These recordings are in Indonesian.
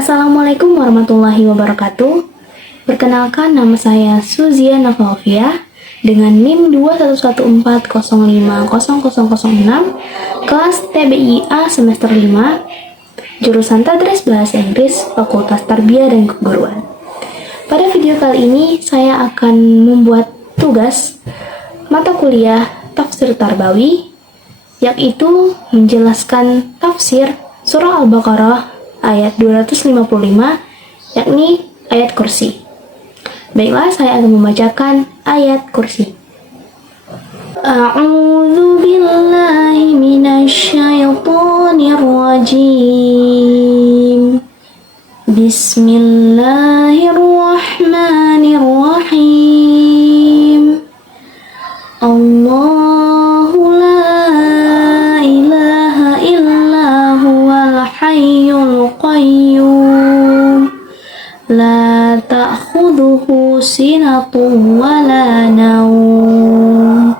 Assalamualaikum warahmatullahi wabarakatuh. Perkenalkan, nama saya Suzia Navalvia dengan NIM 21140500006, kelas TBIA semester 5, jurusan Tadris Bahasa Inggris, Fakultas Tarbiyah dan Keguruan. Pada video kali ini saya akan membuat tugas mata kuliah Tafsir Tarbawi, yaitu menjelaskan tafsir surah Al-Baqarah ayat 255, yakni ayat kursi. Baiklah, saya akan membacakan ayat kursi. A'udzu billahi minasyaitonir rajim. Bismillahirrahmanirrahim. Allahu la ilaha illa huwal hayyul qayyum. La ta'khudhuhu sinatun wa la nawm.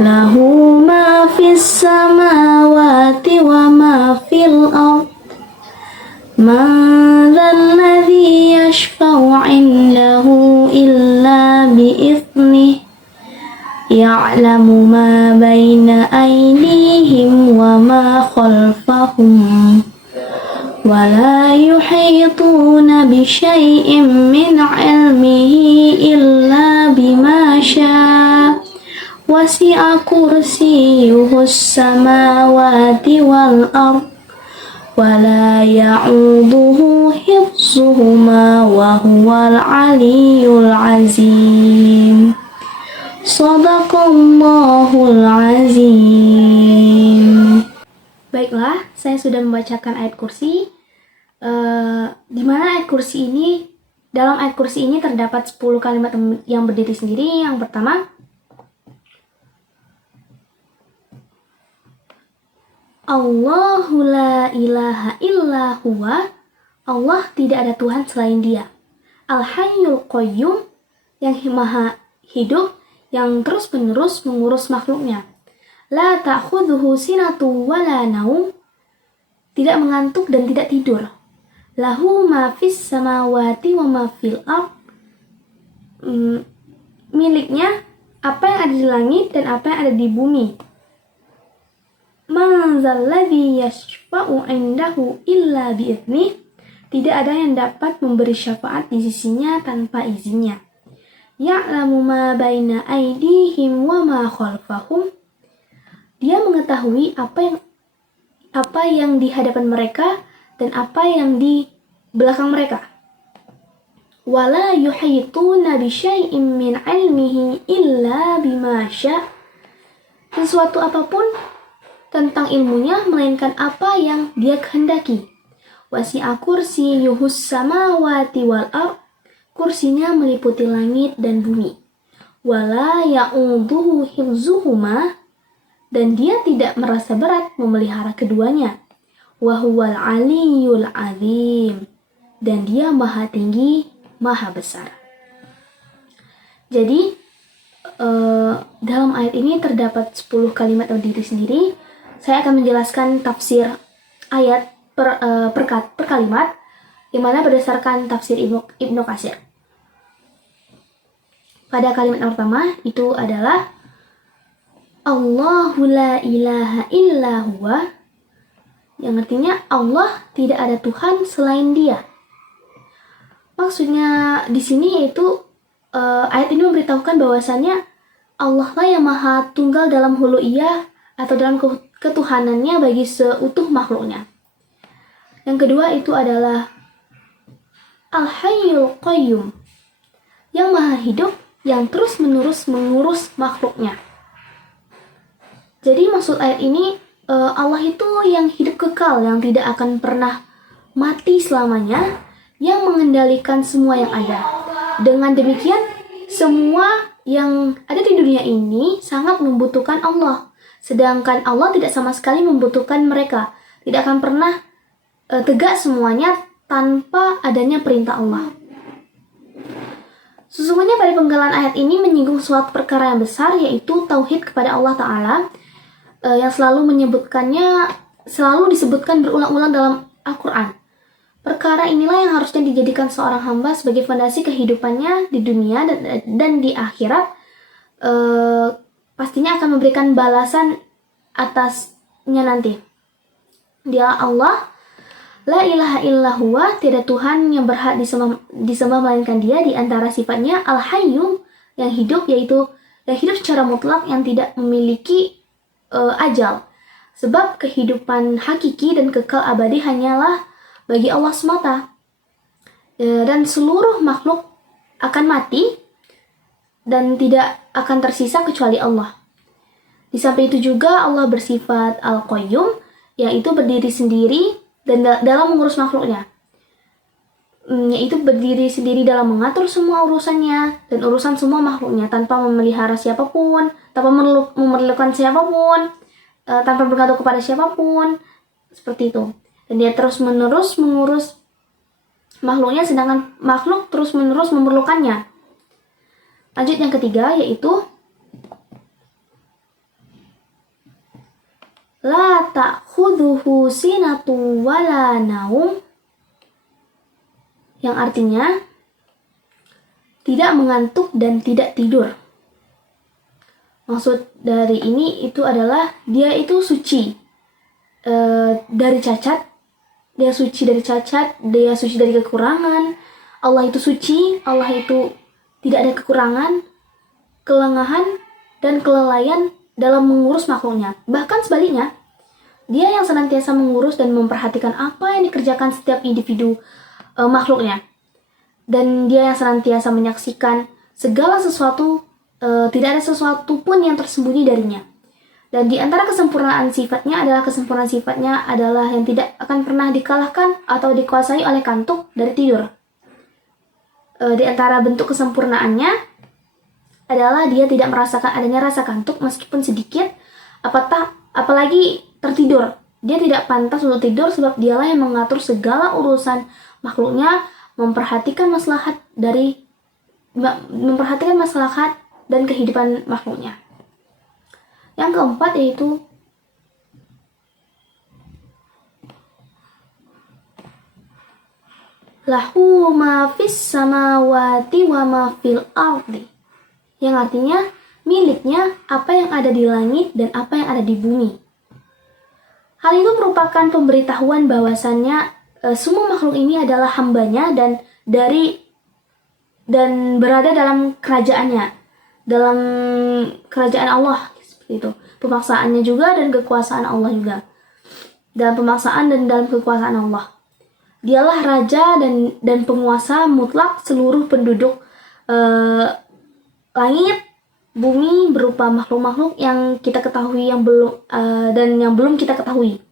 Lahu ma fis samawati wa ma fil ard. Man dhal ladzi yashfa'u 'indahu illa bi'idhnihi. Ya'lamu ma baina aydihim wa ma khalfahum. Wa la yuhituna bi syai'in min 'ilmihi illa bima syaa. Wasi'a kursiyyuhus samawati wal ard. Wa la ya'uduhu hifdzuhuma wa huwal 'aliyyul 'azim. Shadaqallahul azim. Baiklah, saya sudah membacakan ayat kursi. Di mana ayat kursi ini, dalam ayat kursi ini terdapat 10 kalimat yang berdiri sendiri. Yang pertama, Allahu la ilaha illa huwa. Allah tidak ada Tuhan selain Dia. Al-Hayyul Qayyum, yang maha hidup, yang terus-menerus mengurus makhluknya. La ta'khudhuhu sinatu wa la naum, tidak mengantuk dan tidak tidur. Lahu ma fis samawati wa ma fil ard, miliknya apa yang ada di langit dan apa yang ada di bumi. Man dzal ladzi yashfa'u 'indahu illa bi'idhnih, tidak ada yang dapat memberi syafaat di sisinya tanpa izinnya. Ya'lamu ma baina aydihim wa ma khalfahum, Dia mengetahui apa yang di hadapan mereka dan apa yang di belakang mereka. Wala yuhituna bi syai'in min 'ilmihi illa bima syaa. Sesuatu apapun tentang ilmunya melainkan apa yang Dia kehendaki. Wasi'a kursiyyuhus samawati wal ard, kursinya meliputi langit dan bumi. Wala ya'uduhu hifdzuhuma, dan Dia tidak merasa berat memelihara keduanya. Wa huwal 'aliyyul 'azim, dan Dia maha tinggi, maha besar. Jadi dalam ayat ini terdapat 10 kalimat berdiri sendiri. Saya akan menjelaskan tafsir ayat per kalimat, di mana berdasarkan tafsir Ibnu Katsir. Pada kalimat pertama itu adalah Allahu la ilaha illa huwa, yang artinya Allah tidak ada Tuhan selain Dia. Maksudnya di sini yaitu ayat ini memberitahukan bahwasannya Allah lah yang maha tunggal dalam huluiyah atau dalam ketuhanannya bagi seutuh makhluknya. Yang kedua itu adalah Al-Hayyul Qayyum, yang maha hidup, yang terus-menerus mengurus makhluknya. Jadi maksud ayat ini, Allah itu yang hidup kekal, yang tidak akan pernah mati selamanya, yang mengendalikan semua yang ada. Dengan demikian, semua yang ada di dunia ini sangat membutuhkan Allah. Sedangkan Allah tidak sama sekali membutuhkan mereka. Tidak akan pernah tegak semuanya tanpa adanya perintah Allah. Sesungguhnya pada penggalan ayat ini menyinggung suatu perkara yang besar, yaitu tauhid kepada Allah Ta'ala, yang selalu disebutkan berulang-ulang dalam Al-Quran. Perkara inilah yang harusnya dijadikan seorang hamba sebagai fondasi kehidupannya di dunia dan di akhirat. Pastinya akan memberikan balasan atasnya nanti. Dia Allah, la ilaha illa huwa, tiada Tuhan yang berhak disembah melainkan Dia. Di antara sifatnya al-hayyu, yang hidup, yaitu yang hidup secara mutlak, yang tidak memiliki ajal. Sebab kehidupan hakiki dan kekal abadi hanyalah bagi Allah semata. Dan seluruh makhluk akan mati dan tidak akan tersisa kecuali Allah. Di samping itu juga Allah bersifat al-qayyum, yaitu berdiri sendiri dan dalam mengurus makhluknya, yaitu berdiri sendiri dalam mengatur semua urusannya dan urusan semua makhluknya, tanpa memelihara siapapun, tanpa memerlukan siapapun, tanpa bergantung kepada siapapun, seperti itu. Dan Dia terus-menerus mengurus makhluknya, sedangkan makhluk terus-menerus memerlukannya. Lanjut yang ketiga, yaitu la ta'khudhuhu sinatu wala naum, yang artinya tidak mengantuk dan tidak tidur. Maksud dari ini itu adalah Dia itu suci dari cacat, Dia suci dari cacat, Dia suci dari kekurangan. Allah itu suci, Allah itu tidak ada kekurangan, kelengahan, dan kelalaian dalam mengurus makhluknya. Bahkan sebaliknya, Dia yang senantiasa mengurus dan memperhatikan apa yang dikerjakan setiap individu makhluknya. Dan Dia yang senantiasa menyaksikan segala sesuatu, tidak ada sesuatu pun yang tersembunyi darinya. Dan di antara kesempurnaan sifatnya adalah yang tidak akan pernah dikalahkan atau dikuasai oleh kantuk dari tidur. Di antara bentuk kesempurnaannya adalah Dia tidak merasakan adanya rasa kantuk meskipun sedikit, apalagi tertidur. Dia tidak pantas untuk tidur sebab Dialah yang mengatur segala urusan makhluknya, memperhatikan maslahat dan kehidupan makhluknya. Yang keempat yaitu lahu ma fis samawati wa ma fil ardi, yang artinya miliknya apa yang ada di langit dan apa yang ada di bumi. Hal itu merupakan pemberitahuan bahwasannya semua makhluk ini adalah hambanya dan berada dalam kerajaannya, dalam kerajaan Allah, seperti itu. Pemaksaannya juga dan kekuasaan Allah juga. Dalam pemaksaan dan dalam kekuasaan Allah. Dialah raja dan penguasa mutlak seluruh penduduk langit, bumi, berupa makhluk-makhluk yang kita ketahui yang belum kita ketahui.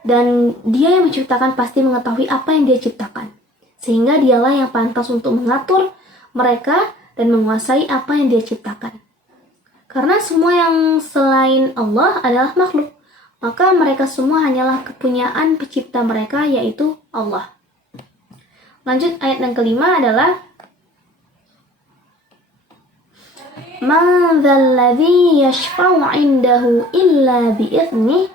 Dan Dia yang menciptakan pasti mengetahui apa yang Dia ciptakan, sehingga Dialah yang pantas untuk mengatur mereka dan menguasai apa yang Dia ciptakan. Karena semua yang selain Allah adalah makhluk, maka mereka semua hanyalah kepunyaan pencipta mereka, yaitu Allah. Lanjut ayat yang kelima adalah Man dzalladzi yashfa'u 'indahu illa bi'idzni.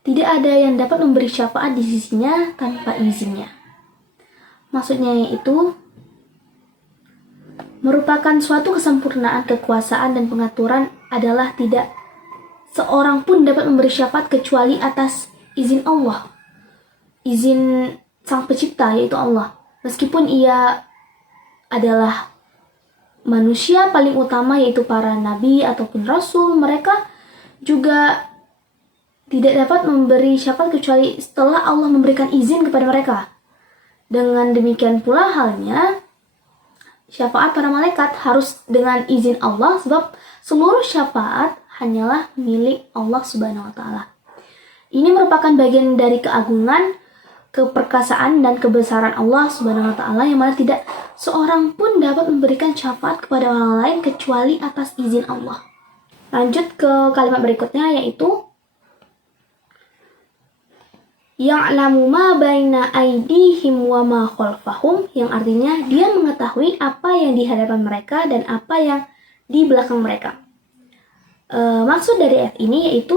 Tidak ada yang dapat memberi syafaat di sisinya tanpa izinnya. Maksudnya yaitu merupakan suatu kesempurnaan kekuasaan dan pengaturan adalah tidak seorang pun dapat memberi syafaat kecuali atas izin Allah, izin Sang Pencipta yaitu Allah. Meskipun Ia adalah manusia paling utama yaitu para nabi ataupun rasul, mereka juga tidak dapat memberi syafaat kecuali setelah Allah memberikan izin kepada mereka. Dengan demikian pula halnya syafaat para malaikat harus dengan izin Allah, sebab seluruh syafaat hanyalah milik Allah Subhanahu wa taala. Ini merupakan bagian dari keagungan, keperkasaan dan kebesaran Allah Subhanahu wa taala, yang mana tidak seorang pun dapat memberikan syafaat kepada orang lain kecuali atas izin Allah. Lanjut ke kalimat berikutnya yaitu Ya'lamu ma baina aydihim wa ma khalfahum, yang artinya Dia mengetahui apa yang di hadapan mereka dan apa yang di belakang mereka. Maksud dari ayat ini yaitu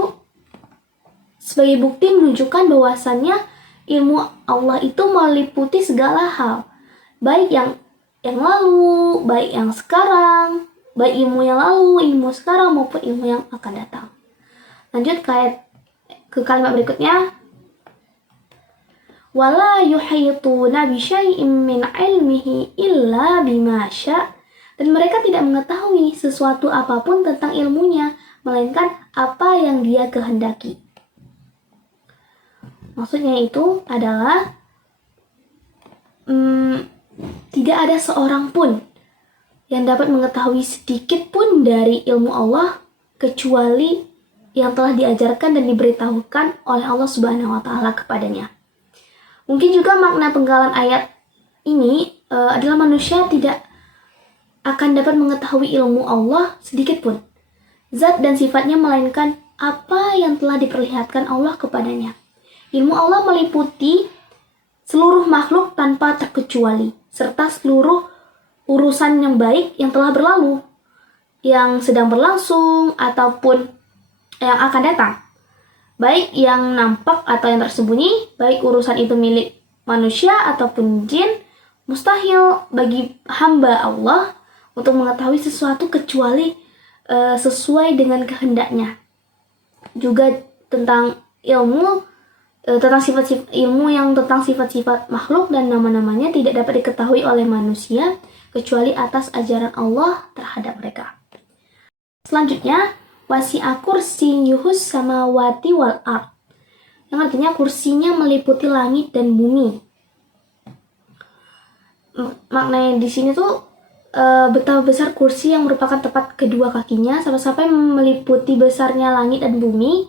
sebagai bukti menunjukkan bahwasannya ilmu Allah itu meliputi segala hal, baik yang lalu, baik yang sekarang, baik ilmu yang lalu, ilmu sekarang maupun ilmu yang akan datang. Lanjut ke kalimat berikutnya. Wala yuhituna bi syai'in min ilmihi illa bima syaa. Dan mereka tidak mengetahui sesuatu apapun tentang ilmunya, melainkan apa yang Dia kehendaki. Maksudnya itu adalah tidak ada seorang pun yang dapat mengetahui sedikit pun dari ilmu Allah kecuali yang telah diajarkan dan diberitahukan oleh Allah Subhanahu wa Ta'ala kepadanya. Mungkin juga makna penggalan ayat ini adalah manusia tidak akan dapat mengetahui ilmu Allah sedikit pun, zat dan sifatnya, melainkan apa yang telah diperlihatkan Allah kepadanya. Ilmu Allah meliputi seluruh makhluk tanpa terkecuali, serta seluruh urusan yang baik yang telah berlalu, yang sedang berlangsung, ataupun yang akan datang. Baik yang nampak atau yang tersembunyi, baik urusan itu milik manusia ataupun jin, mustahil bagi hamba Allah untuk mengetahui sesuatu kecuali sesuai dengan kehendaknya. Juga tentang ilmu yang tentang sifat-sifat makhluk dan nama-namanya tidak dapat diketahui oleh manusia kecuali atas ajaran Allah terhadap mereka. Selanjutnya, wasi'a kursiyyuhus samawati wal ard, yang artinya kursinya meliputi langit dan bumi. Maknanya di sini tuh betapa besar kursi yang merupakan tempat kedua kakinya sampai meliputi besarnya langit dan bumi.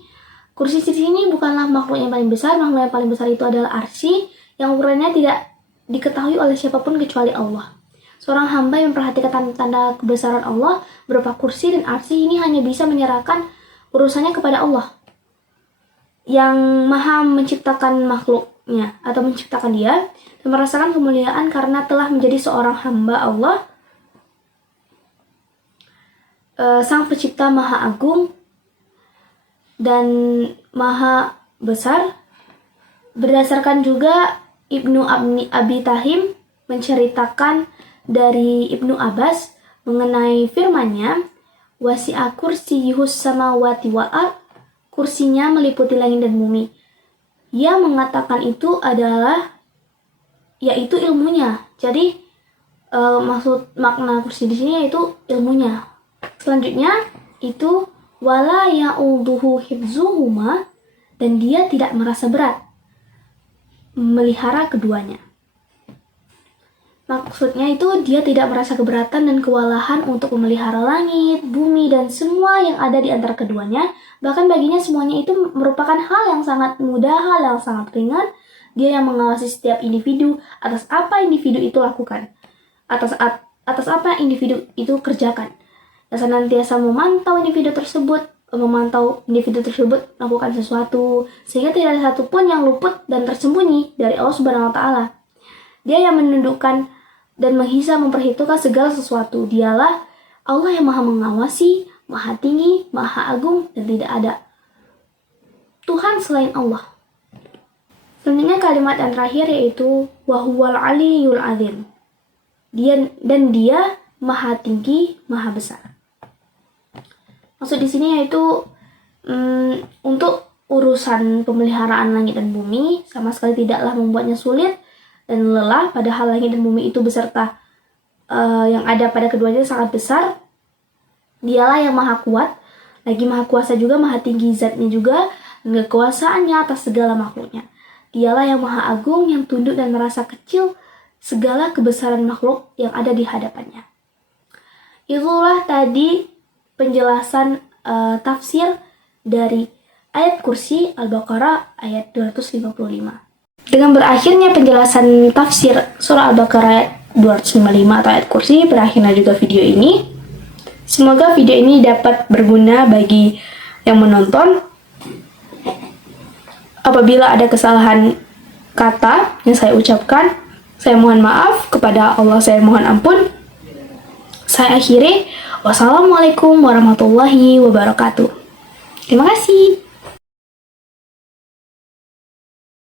Kursi di sini bukanlah makhluk yang paling besar. Makhluk yang paling besar itu adalah arsy, yang ukurannya tidak diketahui oleh siapapun kecuali Allah. Seorang hamba yang memperhatikan tanda-tanda kebesaran Allah berupa kursi dan arsy ini hanya bisa menyerahkan urusannya kepada Allah yang maha menciptakan makhluknya atau menciptakan dia, dan merasakan kemuliaan karena telah menjadi seorang hamba Allah, Sang Pencipta Maha Agung dan Maha Besar. Berdasarkan juga Ibnu Abi Tahim menceritakan dari Ibnu Abbas mengenai firman-Nya, wasi'a kursiyyuhus samawati wal ard, kursinya meliputi langit dan bumi. Ia mengatakan itu adalah yaitu ilmunya. Jadi maksud makna kursi di sini yaitu ilmunya. Selanjutnya itu wala ya'uduhu hifzuhuma, dan dia tidak merasa berat memelihara keduanya. Maksudnya itu dia tidak merasa keberatan dan kewalahan untuk memelihara langit, bumi, dan semua yang ada di antara keduanya. Bahkan baginya semuanya itu merupakan hal yang sangat mudah, hal yang sangat ringan. Dia yang mengawasi setiap individu atas apa individu itu lakukan, atas apa individu itu kerjakan, dan senantiasa memantau individu tersebut melakukan sesuatu, sehingga tidak ada satupun yang luput dan tersembunyi dari Allah Subhanahu wa Ta'ala. Dia yang menundukkan dan memperhitungkan segala sesuatu. Dialah Allah yang maha mengawasi, maha tinggi, maha agung, dan tidak ada Tuhan selain Allah. Selanjutnya kalimat yang terakhir yaitu wahuwal aliyul azim. Dia maha tinggi, maha besar. Maksud di sini yaitu untuk urusan pemeliharaan langit dan bumi sama sekali tidaklah membuatnya sulit dan lelah, padahal langit dan bumi itu beserta yang ada pada keduanya sangat besar. Dialah yang maha kuat, lagi maha kuasa juga, maha tinggi zatnya juga, dan kekuasaannya atas segala makhluknya. Dialah yang maha agung, yang tunduk dan merasa kecil segala kebesaran makhluk yang ada di hadapannya. Itulah tadi penjelasan tafsir dari ayat kursi Al-Baqarah ayat 255. Dengan berakhirnya penjelasan tafsir surah Al-Baqarah ayat 255 atau ayat kursi, berakhirnya juga video ini. Semoga video ini dapat berguna bagi yang menonton. Apabila ada kesalahan kata yang saya ucapkan, saya mohon maaf. Kepada Allah saya mohon ampun. Saya akhiri. Wassalamualaikum warahmatullahi wabarakatuh. Terima kasih.